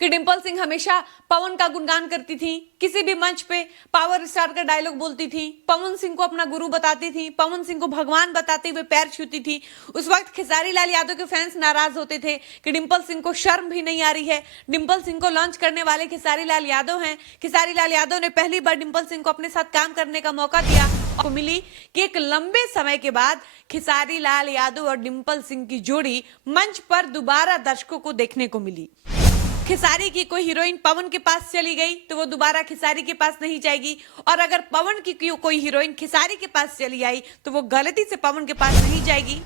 कि डिंपल सिंह हमेशा पवन का गुणगान करती थी, किसी भी मंच पे पावर स्टार का डायलॉग बोलती थी, पवन सिंह को अपना गुरु बताती थी, पवन सिंह को भगवान बताते हुए पैर छूती थी। उस वक्त खेसारी लाल यादव के फैंस नाराज होते थे कि डिंपल सिंह को शर्म भी नहीं आ रही है। डिंपल सिंह को लॉन्च करने वाले खेसारी लाल यादव हैं। खेसारी लाल यादव ने पहली बार डिंपल सिंह को अपने साथ काम करने का मौका दिया और मिली कि एक लंबे समय के बाद खेसारी लाल यादव और डिंपल सिंह की जोड़ी मंच पर दोबारा दर्शकों को देखने को मिली। खेसारी की कोई हीरोइन पवन के पास चली गई तो वो दोबारा खेसारी के पास नहीं जाएगी, और अगर पवन की कोई हीरोइन खेसारी के पास चली आई तो वो गलती से पवन के पास नहीं जाएगी।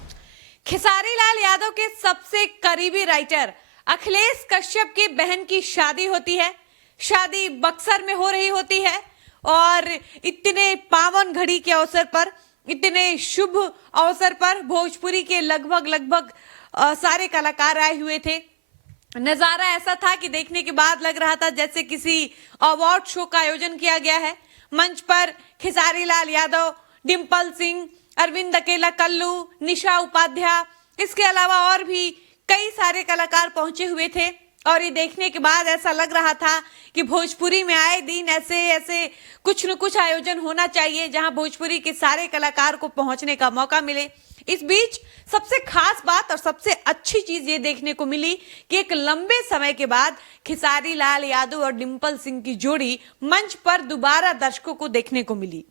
खेसारी लाल यादव के सबसे करीबी राइटर अखिलेश कश्यप की बहन की शादी होती है। शादी बक्सर में हो रही होती है और इतने पावन घड़ी के अवसर पर, इतने शुभ अवसर पर भोजपुरी के लगभग सारे कलाकार आए हुए थे। नजारा ऐसा था कि देखने के बाद लग रहा था जैसे किसी अवार्ड शो का आयोजन किया गया है। मंच पर खेसारी लाल यादव, डिंपल सिंह, अरविंद अकेला कल्लू, निशा उपाध्याय, इसके अलावा और भी कई सारे कलाकार पहुंचे हुए थे और ये देखने के बाद ऐसा लग रहा था कि भोजपुरी में आए दिन ऐसे कुछ न कुछ आयोजन होना चाहिए जहां भोजपुरी के सारे कलाकार को पहुंचने का मौका मिले। इस बीच सबसे खास बात और सबसे अच्छी चीज ये देखने को मिली कि एक लंबे समय के बाद खेसारी लाल यादव और डिंपल सिंह की जोड़ी मंच पर दोबारा दर्शकों को देखने को मिली।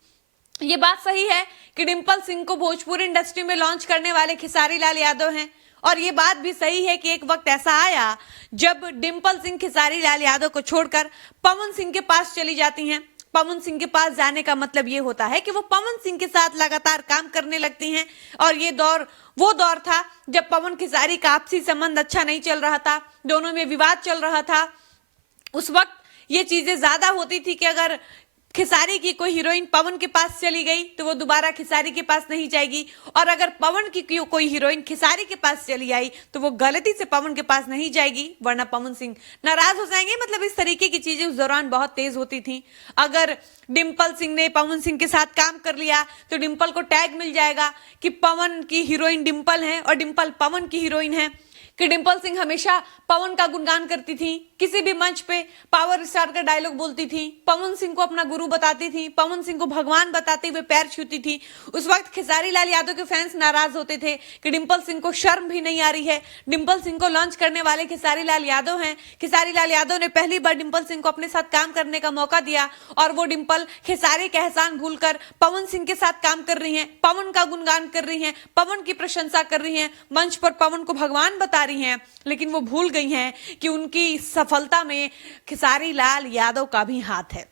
ये बात सही है कि डिंपल सिंह को भोजपुरी इंडस्ट्री में लॉन्च करने वाले खेसारी लाल यादव हैं, और ये बात भी सही है कि एक वक्त ऐसा आया जब डिंपल सिंह खेसारी लाल यादव को छोड़कर पवन सिंह के पास चली जाती हैं। पवन सिंह के पास जाने का मतलब ये होता है कि वो पवन सिंह के साथ लगातार काम करने लगती हैं, और ये दौर वो दौर था जब पवन खेसारी का आपसी संबंध अच्छा नहीं चल रहा था, दोनों में विवाद चल रहा था। उस वक्त ये चीजें ज्यादा होती थी कि अगर खेसारी की कोई हीरोइन पवन के पास चली गई तो वो दोबारा खेसारी के पास नहीं जाएगी, और अगर पवन की कोई हीरोइन खेसारी के पास चली आई तो वो गलती से पवन के पास नहीं जाएगी, वरना पवन सिंह नाराज हो जाएंगे। मतलब इस तरीके की चीजें उस दौरान बहुत तेज होती थी। अगर डिंपल सिंह ने पवन सिंह के साथ काम कर लिया तो डिंपल को टैग मिल जाएगा कि पवन की हीरोइन डिंपल है और डिंपल पवन की हीरोइन है। कि डिंपल सिंह हमेशा पवन का गुणगान करती थी, किसी भी मंच पे पावर स्टार का डायलॉग बोलती थी, पवन सिंह को अपना गुरु बताती थी, पवन सिंह को भगवान बताते हुए पैर छूती थी। उस वक्त खेसारी लाल यादव के फैंस नाराज होते थे कि डिंपल सिंह को शर्म भी नहीं आ रही है। डिंपल सिंह को लॉन्च करने वाले खेसारी लाल यादव हैं। खेसारी लाल यादव ने पहली बार डिंपल सिंह को अपने साथ काम करने का मौका दिया और वो डिंपल खेसारी का एहसान भूलकर पवन सिंह के साथ काम कर रही हैं, पवन का गुणगान कर रही हैं, पवन की प्रशंसा कर रही हैं, मंच पर पवन को भगवान बता रही हैं। लेकिन वो भूल गई हैं कि उनकी सफलता में खेसारी लाल यादव का भी हाथ है।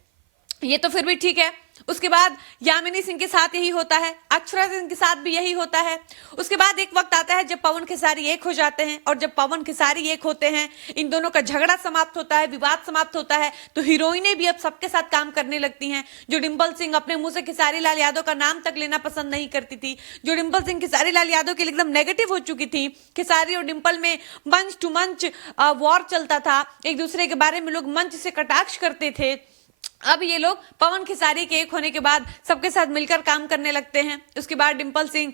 ये तो फिर भी ठीक है। उसके बाद यामिनी सिंह के साथ यही होता है, अक्षरा सिंह के साथ भी यही होता है। उसके बाद एक वक्त आता है जब पवन खेसारी एक हो जाते हैं, और जब पवन खेसारी एक होते हैं, इन दोनों का झगड़ा समाप्त होता है, विवाद समाप्त होता है, तो हीरोइनें भी अब सबके साथ काम करने लगती हैं। जो डिंपल सिंह अपने मुंह से खेसारी लाल यादव का नाम तक लेना पसंद नहीं करती थी, जो डिंपल सिंह खेसारी लाल यादव के लिए एकदम नेगेटिव हो चुकी थी, खेसारी और डिंपल में मंच टू मंच वॉर चलता था, एक दूसरे के बारे में लोग मंच से कटाक्ष करते थे, अब ये लोग पवन खेसारी के एक होने के बाद सबके साथ मिलकर काम करने लगते हैं। उसके बाद डिंपल सिंह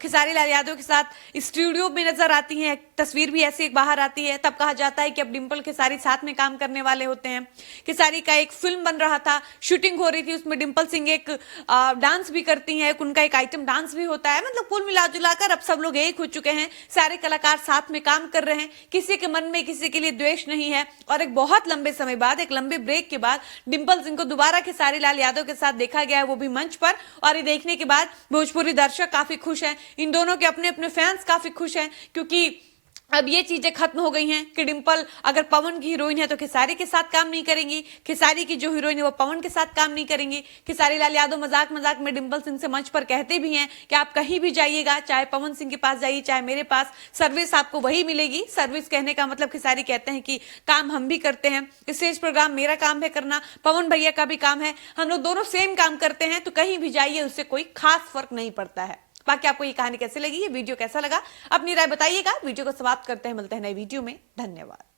खेसारी लाल यादव के साथ स्टूडियो में नजर आती हैं, तस्वीर भी ऐसी एक बाहर आती है, तब कहा जाता है कि अब डिंपल खेसारी साथ में काम करने वाले होते हैं। खेसारी का एक फिल्म बन रहा था, शूटिंग हो रही थी, उसमें डिंपल सिंह एक डांस भी करती हैं, उनका एक आइटम डांस भी होता है। मतलब कुल मिला जुलाकर अब सब लोग एक हो चुके हैं, सारे कलाकार साथ में काम कर रहे हैं, किसी के मन में किसी के लिए द्वेष नहीं है। और एक बहुत लंबे समय बाद, एक लंबे ब्रेक के बाद डिंपल सिंह को दोबारा खेसारी लाल यादव के साथ देखा गया है, वो भी मंच पर, और ये देखने के बाद भोजपुरी दर्शक काफी खुश हैं। इन दोनों के अपने अपने फैंस काफी खुश हैं, क्योंकि अब ये चीजें खत्म हो गई हैं कि डिंपल अगर पवन की हीरोइन है तो खेसारी के साथ काम नहीं करेंगी, खेसारी की जो हीरोइन है वो पवन के साथ काम नहीं करेंगी। खेसारी लाल यादव मजाक मजाक में डिंपल सिंह से मंच पर कहते भी हैं कि आप कहीं भी जाइएगा, चाहे पवन सिंह के पास जाइए चाहे मेरे पास, सर्विस आपको वही मिलेगी। सर्विस कहने का मतलब खेसारी कहते हैं कि काम हम भी करते हैं, स्टेज प्रोग्राम मेरा काम है करना, पवन भैया का भी काम है, हम लोग दोनों सेम काम करते हैं, तो कहीं भी जाइए उससे कोई खास फर्क नहीं पड़ता है। बाकी आपको ये कहानी कैसे लगी, ये वीडियो कैसा लगा, अपनी राय बताइएगा। वीडियो को समाप्त करते हैं, मिलते हैं नई वीडियो में। धन्यवाद।